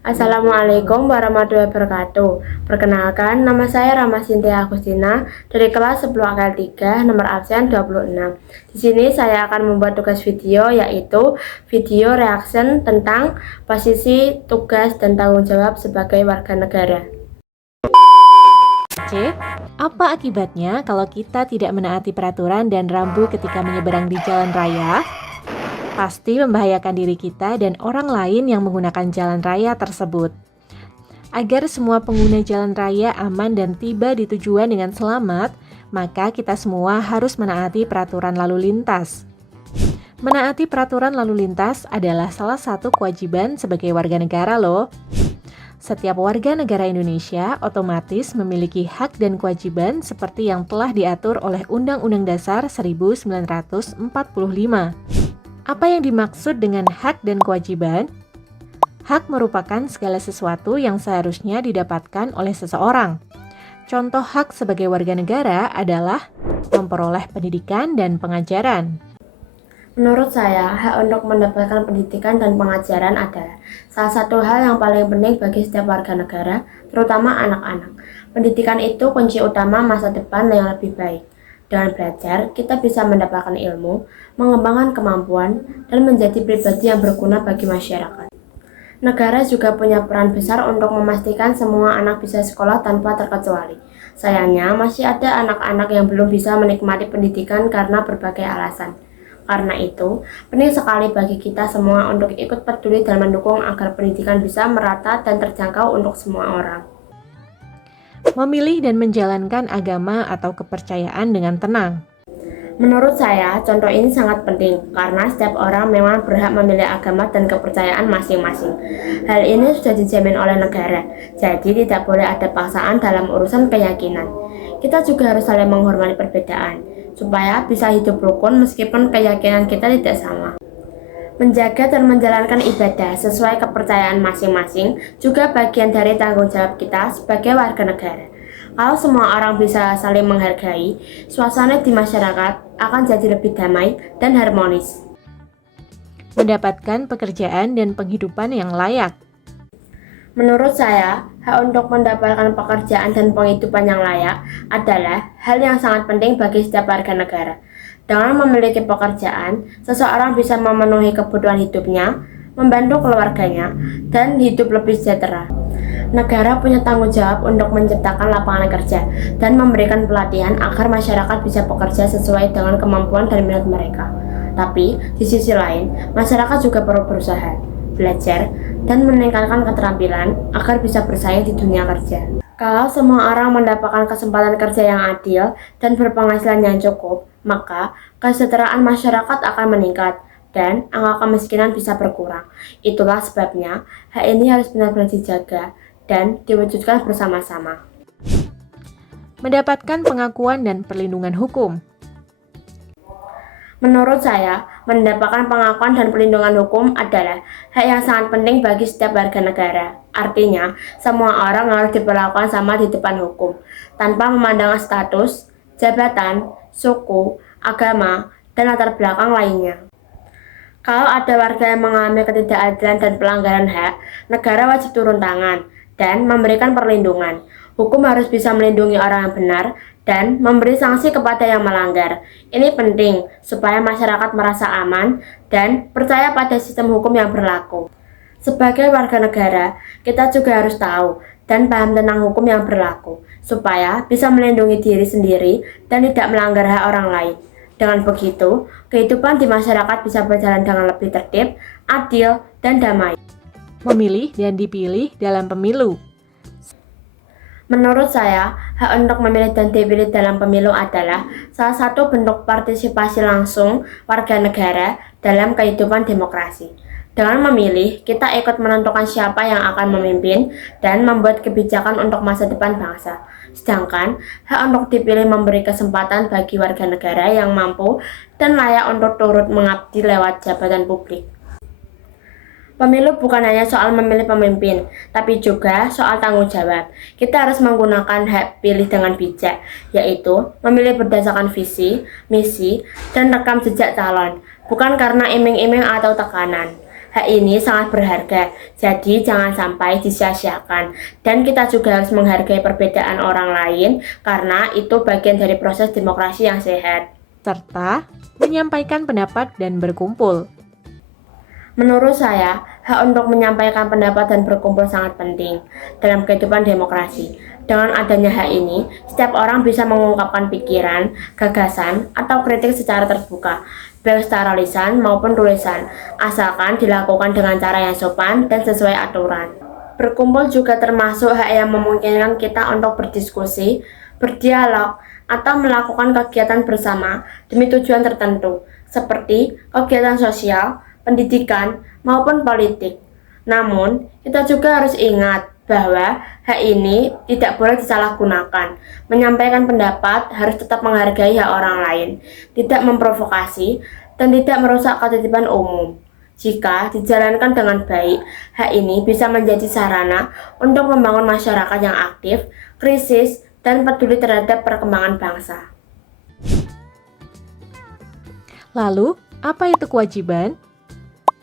Assalamualaikum warahmatullahi wabarakatuh. Perkenalkan, nama saya Rama Sintia Agustina dari kelas 10 AKL 3 nomor absen 26. Di sini saya akan membuat tugas video, yaitu video reaction tentang posisi, tugas, dan tanggung jawab sebagai warga negara. C. Apa akibatnya kalau kita tidak menaati peraturan dan rambu ketika menyeberang di jalan raya? Pasti membahayakan diri kita dan orang lain yang menggunakan jalan raya tersebut. Agar semua pengguna jalan raya aman dan tiba di tujuan dengan selamat, maka kita semua harus menaati peraturan lalu lintas. Menaati peraturan lalu lintas adalah salah satu kewajiban sebagai warga negara loh. Setiap warga negara Indonesia otomatis memiliki hak dan kewajiban seperti yang telah diatur oleh Undang-Undang Dasar 1945. Apa yang dimaksud dengan hak dan kewajiban? Hak merupakan segala sesuatu yang seharusnya didapatkan oleh seseorang. Contoh hak sebagai warga negara adalah memperoleh pendidikan dan pengajaran. Menurut saya, hak untuk mendapatkan pendidikan dan pengajaran adalah salah satu hal yang paling penting bagi setiap warga negara, terutama anak-anak. Pendidikan itu kunci utama masa depan yang lebih baik. Dengan belajar, kita bisa mendapatkan ilmu, mengembangkan kemampuan, dan menjadi pribadi yang berguna bagi masyarakat. Negara juga punya peran besar untuk memastikan semua anak bisa sekolah tanpa terkecuali. Sayangnya, masih ada anak-anak yang belum bisa menikmati pendidikan karena berbagai alasan. Karena itu, penting sekali bagi kita semua untuk ikut peduli dan mendukung agar pendidikan bisa merata dan terjangkau untuk semua orang. Memilih dan menjalankan agama atau kepercayaan dengan tenang. Menurut saya, contoh ini sangat penting karena setiap orang memang berhak memilih agama dan kepercayaan masing-masing. Hal ini sudah dijamin oleh negara, jadi tidak boleh ada paksaan dalam urusan keyakinan. Kita juga harus saling menghormati perbedaan, supaya bisa hidup rukun meskipun keyakinan kita tidak sama. Menjaga dan menjalankan ibadah sesuai kepercayaan masing-masing juga bagian dari tanggung jawab kita sebagai warga negara. Kalau semua orang bisa saling menghargai, suasana di masyarakat akan jadi lebih damai dan harmonis. Mendapatkan pekerjaan dan penghidupan yang layak. Menurut saya, hak untuk mendapatkan pekerjaan dan penghidupan yang layak adalah hal yang sangat penting bagi setiap warga negara. Dengan memiliki pekerjaan, seseorang bisa memenuhi kebutuhan hidupnya, membantu keluarganya, dan hidup lebih sejahtera. Negara punya tanggung jawab untuk menciptakan lapangan kerja dan memberikan pelatihan agar masyarakat bisa bekerja sesuai dengan kemampuan dan minat mereka. Tapi, di sisi lain, masyarakat juga perlu berusaha, belajar, dan meningkatkan keterampilan agar bisa bersaing di dunia kerja. Kalau semua orang mendapatkan kesempatan kerja yang adil dan berpenghasilan yang cukup, maka kesejahteraan masyarakat akan meningkat dan angka kemiskinan bisa berkurang. Itulah sebabnya hak ini harus benar-benar dijaga dan diwujudkan bersama-sama. Mendapatkan pengakuan dan perlindungan hukum. Menurut saya, mendapatkan pengakuan dan perlindungan hukum adalah hak yang sangat penting bagi setiap warga negara. Artinya, semua orang harus diperlakukan sama di depan hukum, tanpa memandang status, jabatan, suku, agama, dan latar belakang lainnya. Kalau ada warga yang mengalami ketidakadilan dan pelanggaran hak, negara wajib turun tangan dan memberikan perlindungan. Hukum harus bisa melindungi orang yang benar dan memberi sanksi kepada yang melanggar. Ini penting supaya masyarakat merasa aman dan percaya pada sistem hukum yang berlaku. Sebagai warga negara, kita juga harus tahu dan paham tentang hukum yang berlaku, supaya bisa melindungi diri sendiri dan tidak melanggar hak orang lain. Dengan begitu, kehidupan di masyarakat bisa berjalan dengan lebih tertib, adil, dan damai. Memilih dan dipilih dalam pemilu. Menurut saya, hak untuk memilih dan dipilih dalam pemilu adalah salah satu bentuk partisipasi langsung warga negara dalam kehidupan demokrasi. Dengan memilih, kita ikut menentukan siapa yang akan memimpin dan membuat kebijakan untuk masa depan bangsa. Sedangkan, hak untuk dipilih memberi kesempatan bagi warga negara yang mampu dan layak untuk turut mengabdi lewat jabatan publik. Pemilu bukan hanya soal memilih pemimpin, tapi juga soal tanggung jawab. Kita harus menggunakan hak pilih dengan bijak, yaitu memilih berdasarkan visi, misi, dan rekam jejak calon, bukan karena iming-iming atau tekanan. Hak ini sangat berharga, jadi jangan sampai disia-siakan. Dan kita juga harus menghargai perbedaan orang lain, karena itu bagian dari proses demokrasi yang sehat. Serta menyampaikan pendapat dan berkumpul. Menurut saya, hak untuk menyampaikan pendapat dan berkumpul sangat penting dalam kehidupan demokrasi. Dengan adanya hak ini, setiap orang bisa mengungkapkan pikiran, gagasan, atau kritik secara terbuka, baik secara lisan maupun tulisan, asalkan dilakukan dengan cara yang sopan dan sesuai aturan. Berkumpul juga termasuk hak yang memungkinkan kita untuk berdiskusi, berdialog, atau melakukan kegiatan bersama demi tujuan tertentu, seperti kegiatan sosial, pendidikan, maupun politik. Namun, kita juga harus ingat bahwa hak ini tidak boleh disalahgunakan. Menyampaikan pendapat harus tetap menghargai hak orang lain, tidak memprovokasi, dan tidak merusak ketertiban umum. Jika dijalankan dengan baik, hak ini bisa menjadi sarana untuk membangun masyarakat yang aktif, krisis, dan peduli terhadap perkembangan bangsa. Lalu, apa itu kewajiban?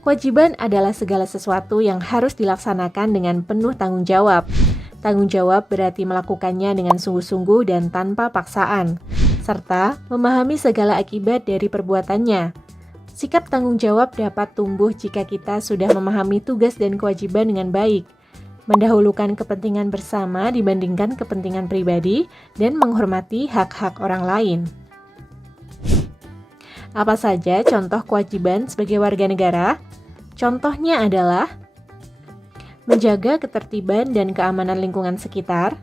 Kewajiban adalah segala sesuatu yang harus dilaksanakan dengan penuh tanggung jawab. Tanggung jawab berarti melakukannya dengan sungguh-sungguh dan tanpa paksaan, serta memahami segala akibat dari perbuatannya. Sikap tanggung jawab dapat tumbuh jika kita sudah memahami tugas dan kewajiban dengan baik, mendahulukan kepentingan bersama dibandingkan kepentingan pribadi, dan menghormati hak-hak orang lain. Apa saja contoh kewajiban sebagai warga negara? Contohnya adalah menjaga ketertiban dan keamanan lingkungan sekitar.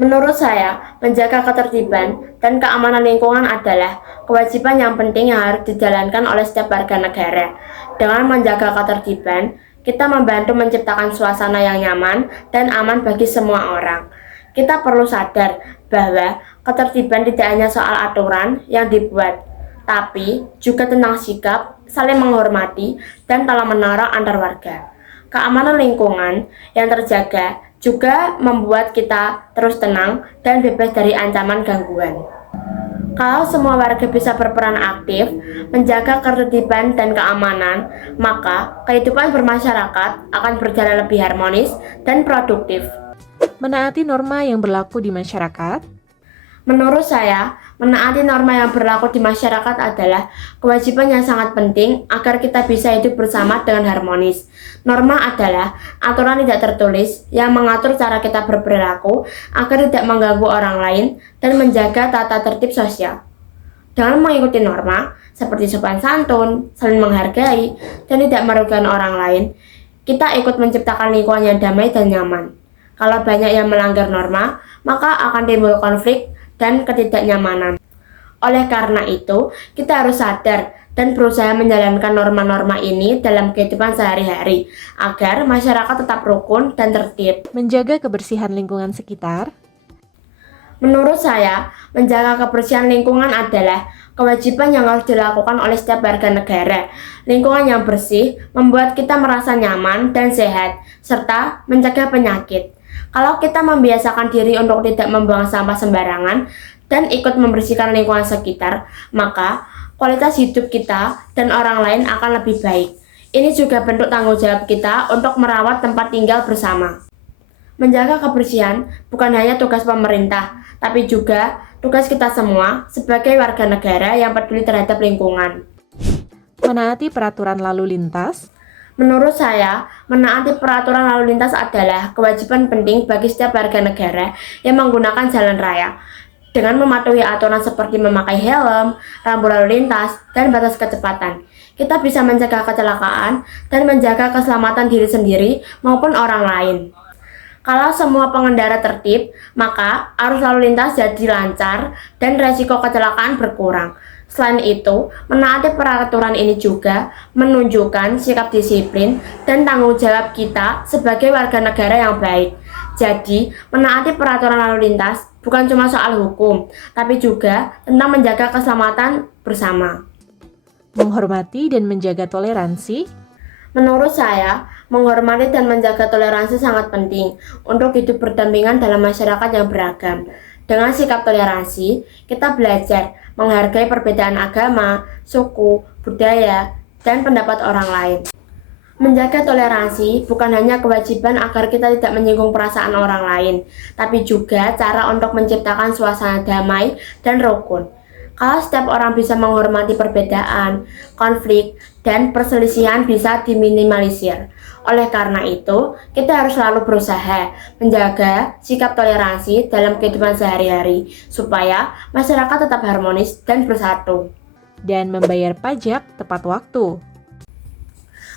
Menurut saya, menjaga ketertiban dan keamanan lingkungan adalah kewajiban yang penting yang harus dijalankan oleh setiap warga negara. Dengan menjaga ketertiban, kita membantu menciptakan suasana yang nyaman dan aman bagi semua orang. Kita perlu sadar bahwa ketertiban tidak hanya soal aturan yang dibuat, tapi juga tentang sikap, saling menghormati, dan tolong menolong antar warga. Keamanan lingkungan yang terjaga juga membuat kita terus tenang dan bebas dari ancaman gangguan. Kalau semua warga bisa berperan aktif, menjaga ketertiban dan keamanan, maka kehidupan bermasyarakat akan berjalan lebih harmonis dan produktif. Menaati norma yang berlaku di masyarakat. Menurut saya, menaati norma yang berlaku di masyarakat adalah kewajiban yang sangat penting agar kita bisa hidup bersama dengan harmonis. Norma adalah aturan tidak tertulis yang mengatur cara kita berperilaku agar tidak mengganggu orang lain dan menjaga tata tertib sosial. Dengan mengikuti norma, seperti sopan santun, saling menghargai, dan tidak merugikan orang lain, kita ikut menciptakan lingkungan yang damai dan nyaman. Kalau banyak yang melanggar norma, maka akan timbul konflik dan ketidaknyamanan. Oleh karena itu, kita harus sadar dan berusaha menjalankan norma-norma ini dalam kehidupan sehari-hari agar masyarakat tetap rukun dan tertib. Menjaga kebersihan lingkungan sekitar. Menurut saya, menjaga kebersihan lingkungan adalah kewajiban yang harus dilakukan oleh setiap warga negara. Lingkungan yang bersih membuat kita merasa nyaman dan sehat, serta mencegah penyakit. Kalau kita membiasakan diri untuk tidak membuang sampah sembarangan dan ikut membersihkan lingkungan sekitar, maka kualitas hidup kita dan orang lain akan lebih baik. Ini juga bentuk tanggung jawab kita untuk merawat tempat tinggal bersama. Menjaga kebersihan bukan hanya tugas pemerintah, tapi juga tugas kita semua sebagai warga negara yang peduli terhadap lingkungan. Menaati peraturan lalu lintas. Menurut saya, menaati peraturan lalu lintas adalah kewajiban penting bagi setiap warga negara yang menggunakan jalan raya. Dengan mematuhi aturan seperti memakai helm, rambu lalu lintas, dan batas kecepatan, kita bisa mencegah kecelakaan dan menjaga keselamatan diri sendiri maupun orang lain. Kalau semua pengendara tertib, maka arus lalu lintas jadi lancar dan resiko kecelakaan berkurang. Selain itu, menaati peraturan ini juga menunjukkan sikap disiplin dan tanggung jawab kita sebagai warga negara yang baik. Jadi, menaati peraturan lalu lintas bukan cuma soal hukum, tapi juga tentang menjaga keselamatan bersama. Menghormati dan menjaga toleransi. Menurut saya, menghormati dan menjaga toleransi sangat penting untuk hidup berdampingan dalam masyarakat yang beragam. Dengan sikap toleransi, kita belajar menghargai perbedaan agama, suku, budaya, dan pendapat orang lain. Menjaga toleransi bukan hanya kewajiban agar kita tidak menyinggung perasaan orang lain, tapi juga cara untuk menciptakan suasana damai dan rukun. Kalau setiap orang bisa menghormati perbedaan, konflik, dan perselisihan bisa diminimalisir. Oleh karena itu, kita harus selalu berusaha menjaga sikap toleransi dalam kehidupan sehari-hari, supaya masyarakat tetap harmonis dan bersatu. Dan membayar pajak tepat waktu.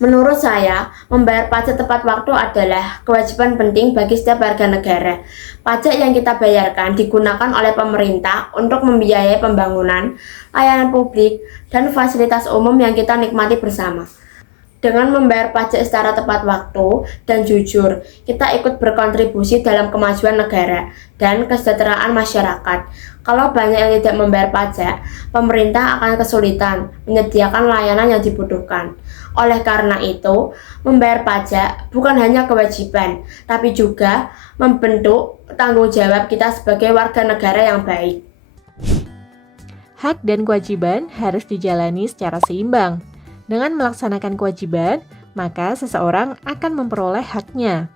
Menurut saya, membayar pajak tepat waktu adalah kewajiban penting bagi setiap warga negara. Pajak yang kita bayarkan digunakan oleh pemerintah untuk membiayai pembangunan, layanan publik, dan fasilitas umum yang kita nikmati bersama. Dengan membayar pajak secara tepat waktu dan jujur, kita ikut berkontribusi dalam kemajuan negara dan kesejahteraan masyarakat. Kalau banyak yang tidak membayar pajak, pemerintah akan kesulitan menyediakan layanan yang dibutuhkan. Oleh karena itu, membayar pajak bukan hanya kewajiban, tapi juga membentuk tanggung jawab kita sebagai warga negara yang baik. Hak dan kewajiban harus dijalani secara seimbang. Dengan melaksanakan kewajiban, maka seseorang akan memperoleh haknya.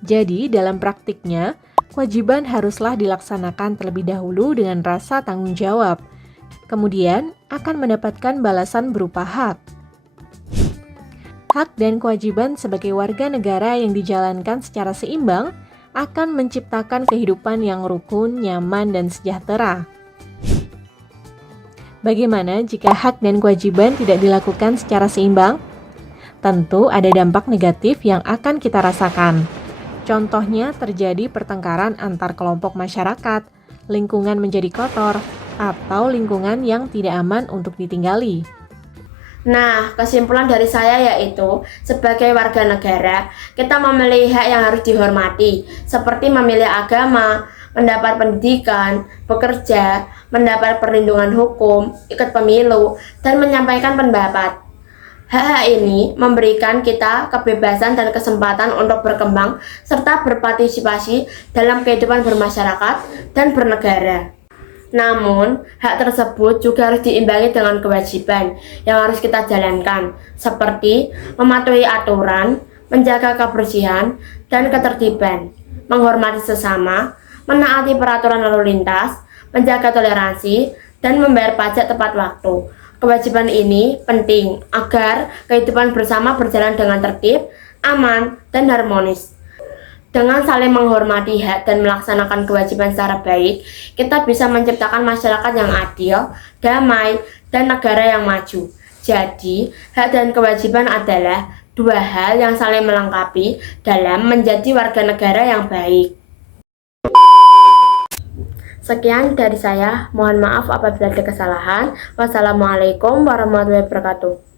Jadi, dalam praktiknya, kewajiban haruslah dilaksanakan terlebih dahulu dengan rasa tanggung jawab. Kemudian, akan mendapatkan balasan berupa hak. Hak dan kewajiban sebagai warga negara yang dijalankan secara seimbang akan menciptakan kehidupan yang rukun, nyaman, dan sejahtera. Bagaimana jika hak dan kewajiban tidak dilakukan secara seimbang? Tentu ada dampak negatif yang akan kita rasakan. Contohnya terjadi pertengkaran antar kelompok masyarakat, lingkungan menjadi kotor, atau lingkungan yang tidak aman untuk ditinggali. Nah, kesimpulan dari saya yaitu, sebagai warga negara, kita memilih hak yang harus dihormati, seperti memilih agama, mendapat pendidikan, bekerja, mendapat perlindungan hukum, ikut pemilu, dan menyampaikan pendapat. Hak-hak ini memberikan kita kebebasan dan kesempatan untuk berkembang serta berpartisipasi dalam kehidupan bermasyarakat dan bernegara. Namun, hak tersebut juga harus diimbangi dengan kewajiban yang harus kita jalankan, seperti mematuhi aturan, menjaga kebersihan dan ketertiban, menghormati sesama, menaati peraturan lalu lintas, menjaga toleransi, dan membayar pajak tepat waktu. Kewajiban ini penting agar kehidupan bersama berjalan dengan tertib, aman, dan harmonis. Dengan saling menghormati hak dan melaksanakan kewajiban secara baik, kita bisa menciptakan masyarakat yang adil, damai, dan negara yang maju. Jadi, hak dan kewajiban adalah dua hal yang saling melengkapi dalam menjadi warga negara yang baik. Sekian dari saya, mohon maaf apabila ada kesalahan. Wassalamualaikum warahmatullahi wabarakatuh.